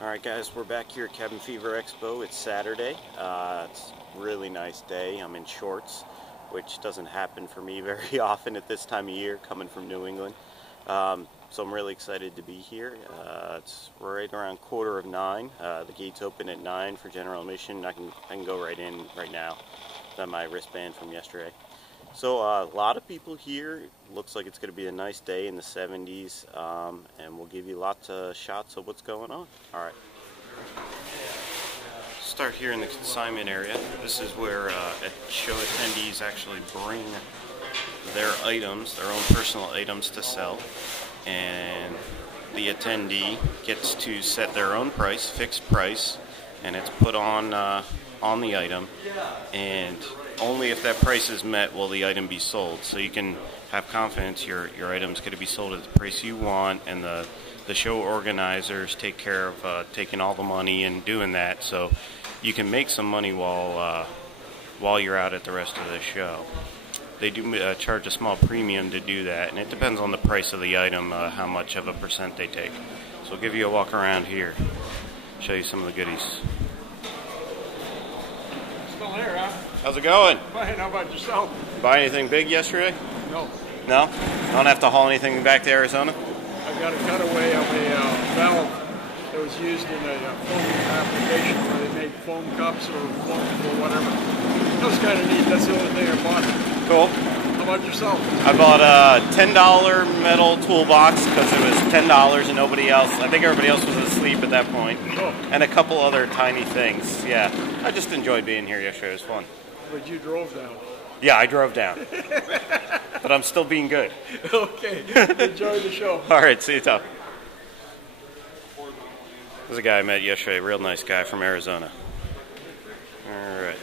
Alright guys, we're back here at Cabin Fever Expo. It's Saturday. It's a really nice day. I'm in shorts, which doesn't happen for me very often at this time of year, coming from New England. So I'm really excited to be here. It's right around 9:15. The gates open at 9 for general admission. I can go right in right now. Done my wristband from yesterday. So a lot of people here. Looks like it's going to be a nice day in the 70s, and we'll give you lots of shots of what's going on. Alright. Start here in the consignment area. This is where show attendees actually bring their items, their own personal items to sell, and the attendee gets to set their own price, fixed price, and it's put on the item, and only if that price is met will the item be sold. So you can have confidence your item's going to be sold at the price you want, and the show organizers take care of taking all the money and doing that, so you can make some money while you're out at the rest of the show. They do charge a small premium to do that, and it depends on the price of the item, how much of a percent they take. So I'll give you a walk around here, show you some of the goodies. Still there, huh? How's it going? Fine, how about yourself? Buy anything big yesterday? No. No? Don't have to haul anything back to Arizona? I got a cutaway of a valve that was used in a foam application where they made foam cups or foam or whatever. That was kind of neat. That's the only thing I bought. Cool. How about yourself? I bought a $10 metal toolbox because it was $10 and nobody else, I think everybody else was asleep at that point. Oh. And a couple other tiny things. Yeah, I just enjoyed being here yesterday. It was fun. But you drove down. Yeah, I drove down. But I'm still being good. Okay. Enjoy the show. All right, see you, Tom. There's a guy I met yesterday, a real nice guy from Arizona. All right.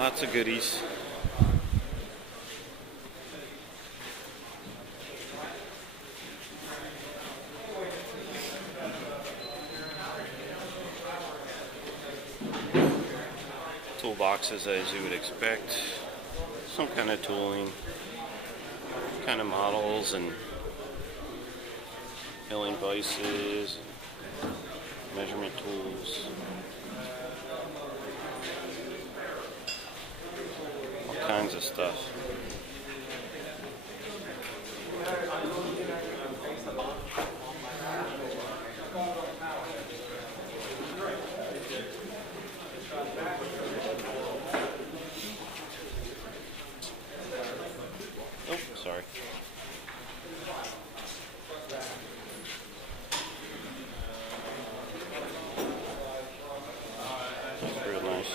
Lots of goodies. Toolboxes, as you would expect. Some kind of tooling, kind of models, and milling vices, measurement tools. All kinds of stuff. Oh, sorry. That's real nice.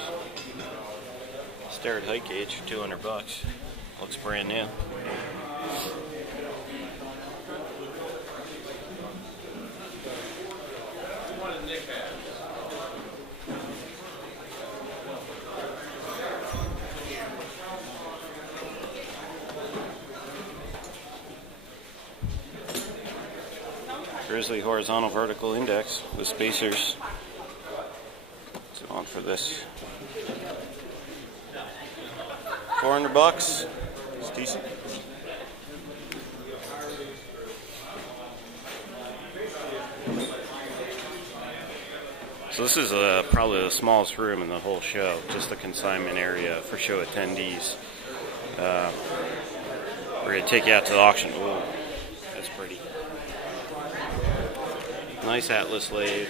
Starred height gauge for $200. Looks brand new. Grizzly horizontal vertical index with spacers. What's it on for this? $400. It's decent. So this is probably the smallest room in the whole show, just the consignment area for show attendees. We're going to take you out to the auction. Ooh, that's pretty. Nice Atlas lathe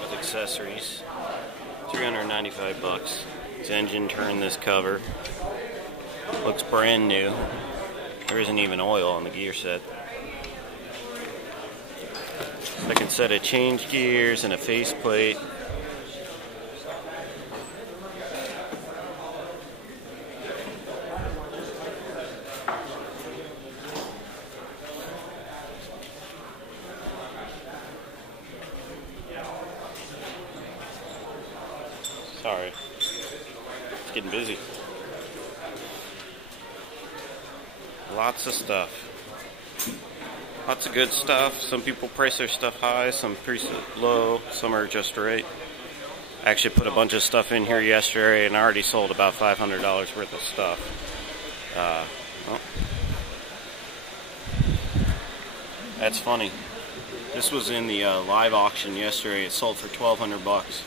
with accessories. $395. It's engine turned this cover. Looks brand new. There isn't even oil on the gear set. Second set of change gears and a faceplate. Sorry, it's getting busy. Lots of stuff. Lots of good stuff. Some people price their stuff high, some price it low, some are just right. I actually put a bunch of stuff in here yesterday and I already sold about $500 worth of stuff. Well, That's funny. This was in the live auction yesterday. It sold for $1,200.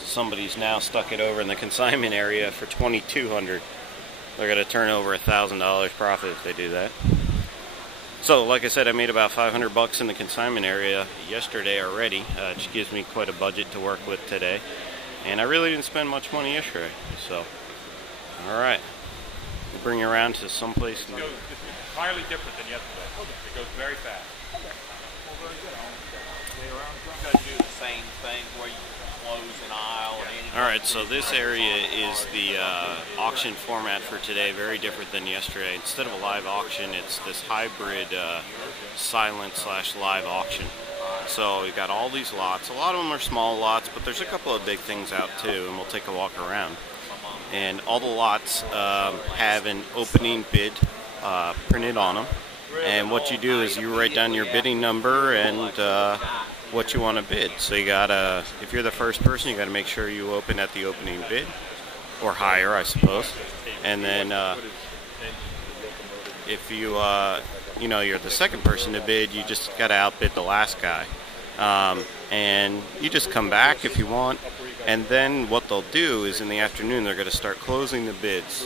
Somebody's now stuck it over in the consignment area for $2,200. They're gonna turn over $1,000 profit if they do that. So, like I said, I made about $500 in the consignment area yesterday already, which gives me quite a budget to work with today. And I really didn't spend much money yesterday. So, all right, we'll bring you around to someplace. It's entirely different than yesterday. It goes very fast. Well, very good. Stay around. You guys do the same thing where you close an aisle and anything. All right, so this area is the auction format for today. Very different than yesterday. Instead of a live auction, it's this hybrid silent/live auction. So you got all these lots. A lot of them are small lots, but there's a couple of big things out too, and we'll take a walk around. And all the lots have an opening bid printed on them. And what you do is you write down your bidding number and what you want to bid. So you gotta, if you're the first person, you gotta make sure you open at the opening bid, or higher, I suppose. And then if you you know, you're the second person to bid, you just gotta outbid the last guy. And you just come back if you want. And then what they'll do is in the afternoon they're going to start closing the bids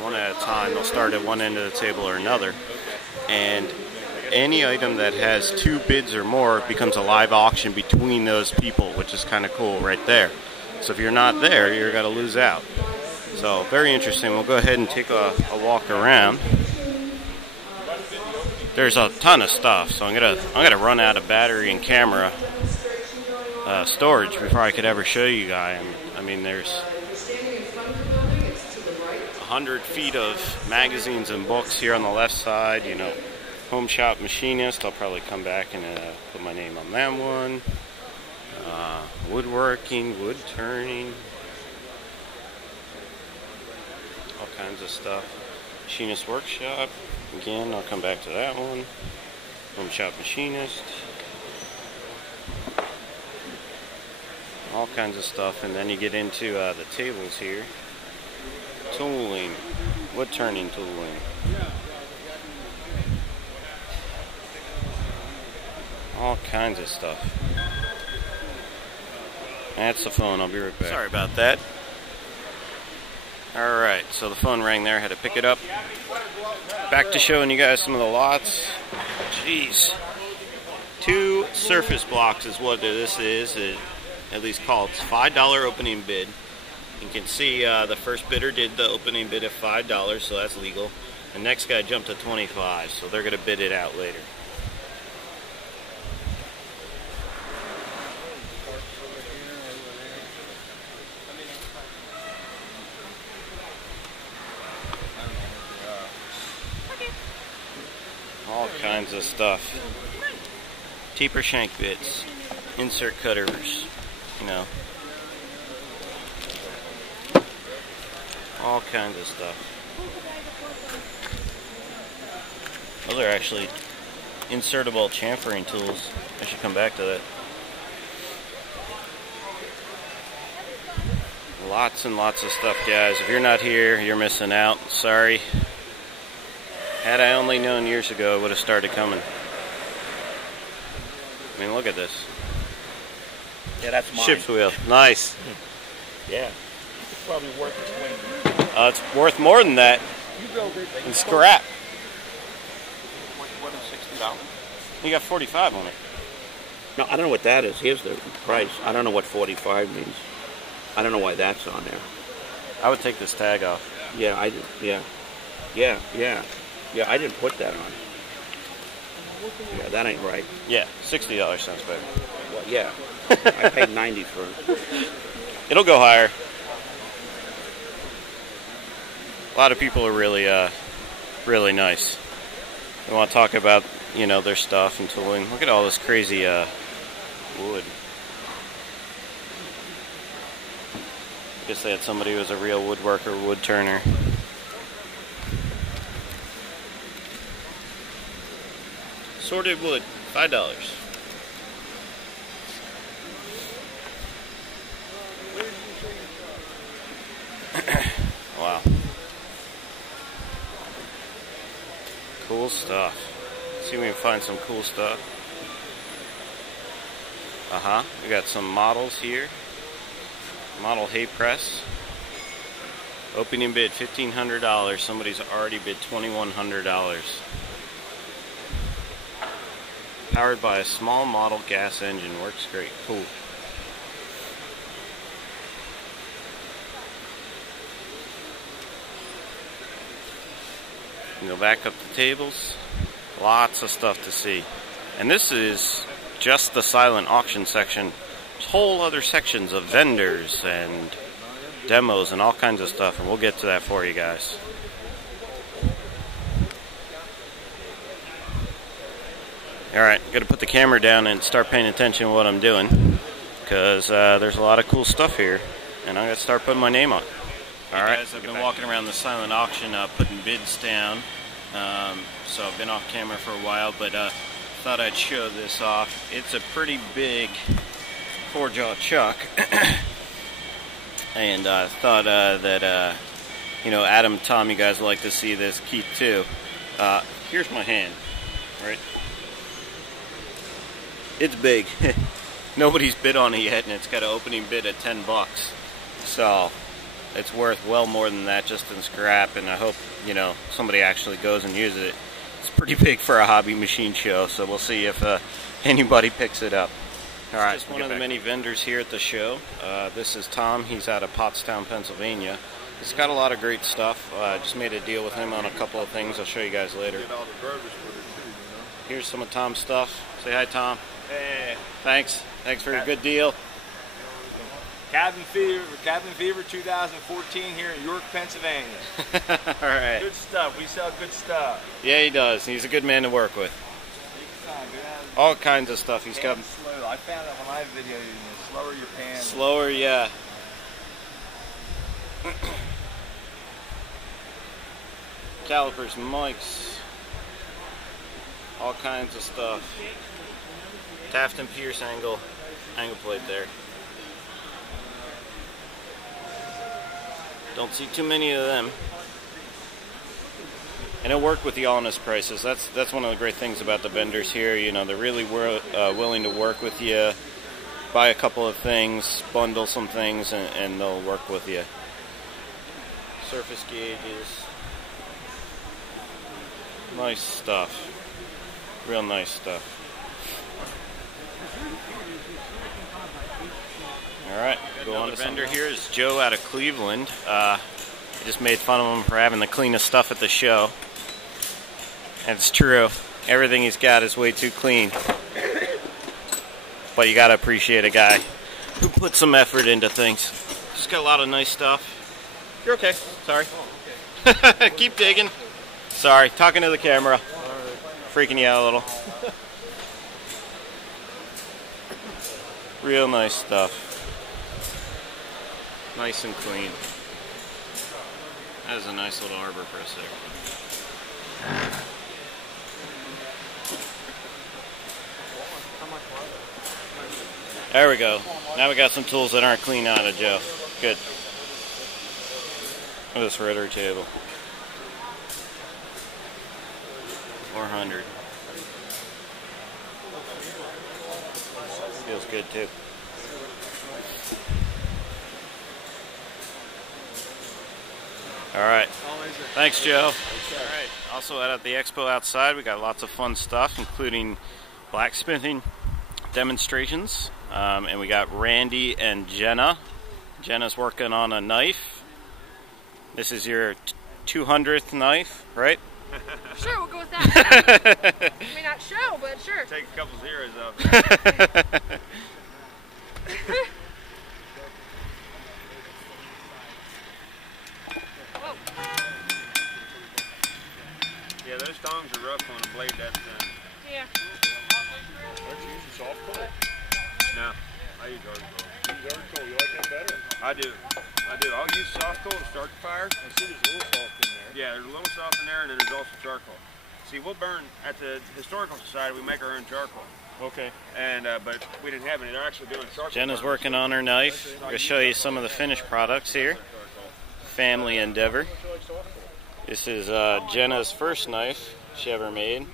one at a time. They'll start at one end of the table or another. And any item that has 2 bids or more becomes a live auction between those people, which is kind of cool right there. So if you're not there, you're going to lose out. So very interesting. We'll go ahead and take a walk around. There's a ton of stuff, so I'm gonna run out of battery and camera storage before I could ever show you guys. I mean, there's 100 feet of magazines and books here on the left side. You know, Home Shop Machinist. I'll probably come back and put my name on that one. Woodworking, wood turning, all kinds of stuff. Machinist Workshop. Again, I'll come back to that one. Home Shop Machinist. All kinds of stuff, and then you get into the tables here. Tooling, wood turning tooling. All kinds of stuff. That's the phone, I'll be right back. Sorry about that. Alright, so the phone rang there, I had to pick it up. Back to showing you guys some of the lots. Jeez. 2 surface blocks is what this is. At least called. It's $5 opening bid. You can see the first bidder did the opening bid of $5, so that's legal. The next guy jumped to $25, so they're going to bid it out later. All kinds of stuff. Taper shank bits, insert cutters, you know, all kinds of stuff. Those are actually insertable chamfering tools. I should come back to that. Lots and lots of stuff, guys. If you're not here, you're missing out. Sorry. Had I only known years ago, I would have started coming. I mean, look at this. Yeah, that's mine. Ship's wheel. Nice. Yeah. It's probably worth its weight. It's worth more than that. In scrap. What is $60? You got 45 on it. No, I don't know what that is. Here's the price. I don't know what 45 means. I don't know why that's on there. I would take this tag off. Yeah, I did. Yeah, I didn't put that on. Yeah, that ain't right. Yeah, $60 sounds better. Well, yeah. I paid 90 for it. It'll go higher. A lot of people are really, really nice. They want to talk about, you know, their stuff and tooling. Look at all this crazy wood. I guess they had somebody who was a real woodworker, wood turner. Sorted wood, $5. Wow. Cool stuff. See if we can find some cool stuff. We got some models here. Model hay press. Opening bid $1,500. Somebody's already bid $2,100. Powered by a small model gas engine. Works great. Cool. You go back up the tables. Lots of stuff to see. And this is just the silent auction section. There's whole other sections of vendors and demos and all kinds of stuff, and we'll get to that for you guys. Alright, gotta put the camera down and start paying attention to what I'm doing, because there's a lot of cool stuff here, and I'm gonna start putting my name on it. Alright, guys, I've been walking around the silent auction putting bids down, so I've been off camera for a while, but thought I'd show this off. It's a pretty big 4-jaw chuck, and I thought that, you know, Adam, Tom, you guys like to see this, Keith too. Here's my hand, right? It's big. Nobody's bid on it yet, and it's got an opening bid at $10. So it's worth well more than that just in scrap, and I hope, you know, somebody actually goes and uses it. It's pretty big for a hobby machine show, so we'll see if anybody picks it up. Alright, just one of the many vendors here at the show. This is Tom. He's out of Pottstown, Pennsylvania. He's got a lot of great stuff. Just made a deal with him on a couple of things. I'll show you guys later. Here's some of Tom's stuff. Say hi, Tom. Hey. Thanks for a good deal. Cabin Fever 2014 here in York, Pennsylvania. Alright. Good stuff. We sell good stuff. Yeah, he does. He's a good man to work with. All kinds of stuff. He's got. Slow. I found that when I videoed you, the slower your pan. Slower, yeah. Calipers, mics, all kinds of stuff. Taft and Pierce angle plate there. Don't see too many of them. And it'll work with the honest prices. That's one of the great things about the vendors here. You know, they're really willing to work with you, buy a couple of things, bundle some things, and they'll work with you. Surface gauges. Nice stuff. Real nice stuff. Alright, go on. The vendor here is Joe out of Cleveland. I just made fun of him for having the cleanest stuff at the show. And it's true. Everything he's got is way too clean. But you gotta appreciate a guy who puts some effort into things. Just got a lot of nice stuff. You're okay. Sorry. Keep digging. Sorry, talking to the camera. Freaking you out a little. Real nice stuff. Nice and clean. That is a nice little arbor press there. There we go. Now we got some tools that aren't clean out of Joe. Good. Look at this rotary table. 400. Feels good too. Alright. Thanks, Joe. Alright. Also out at the expo outside, we got lots of fun stuff, including blacksmithing demonstrations. And we got Randy and Jenna. Jenna's working on a knife. This is your 200th knife, right? Sure, we'll go with that. I mean, not show, but sure. Take a couple zeros off. Whoa. Yeah, those tongs are rough on a blade that's done. Yeah. Aren't you using soft coal? No, I use hard coal. You use hard coal. You like that better? I do. I'll use soft coal to start the fire. I see there's a little soft in there. Yeah, there's a little soft in there, and then there's also charcoal. See, we'll burn at the Historical Society. We make our own charcoal. Okay. And but we didn't have any. They're actually doing charcoal. Jenna's working on her knife. I'm going to show you some of the finished products here. Family endeavor. This is Jenna's first knife she ever made.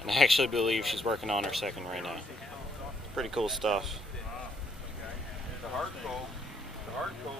And I actually believe she's working on her second right now. Pretty cool stuff. The hard coal. The hard coal.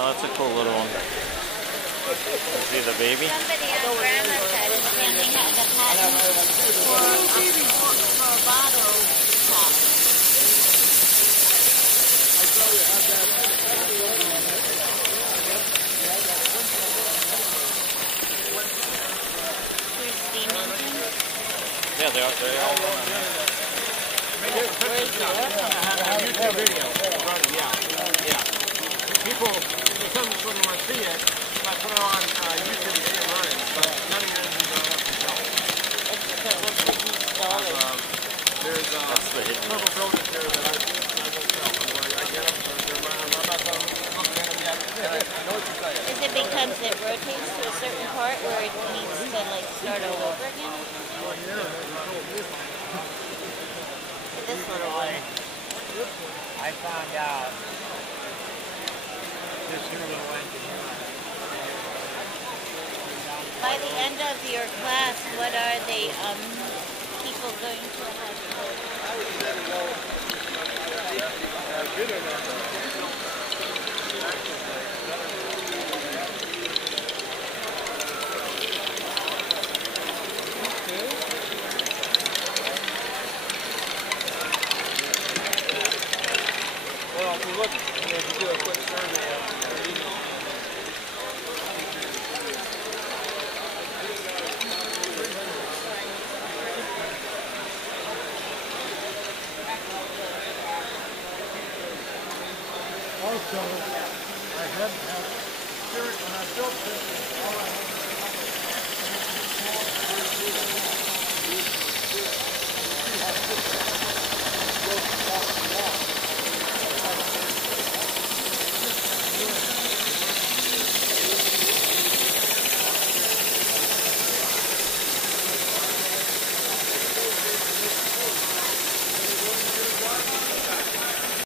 Oh, that's a cool little one. See the baby? Somebody on Grandma's side of the family had a patent for a bottle top. There's steam engines. Yeah, they all run. YouTube video running, yeah. People, some sort of want to see it, I put it on YouTube to get it running, but none of your engines are up to sell. There's several buildings here that I won't sell. I get them, I'm not looking at them yet, and I know what you're saying. Is it because it rotates to a certain part where it needs to like start all over again or something? This little one. I found out this here little engine here. By the end of your class, what are the people going to have? Well, if you look, if you do a quick survey of also, I had when I built this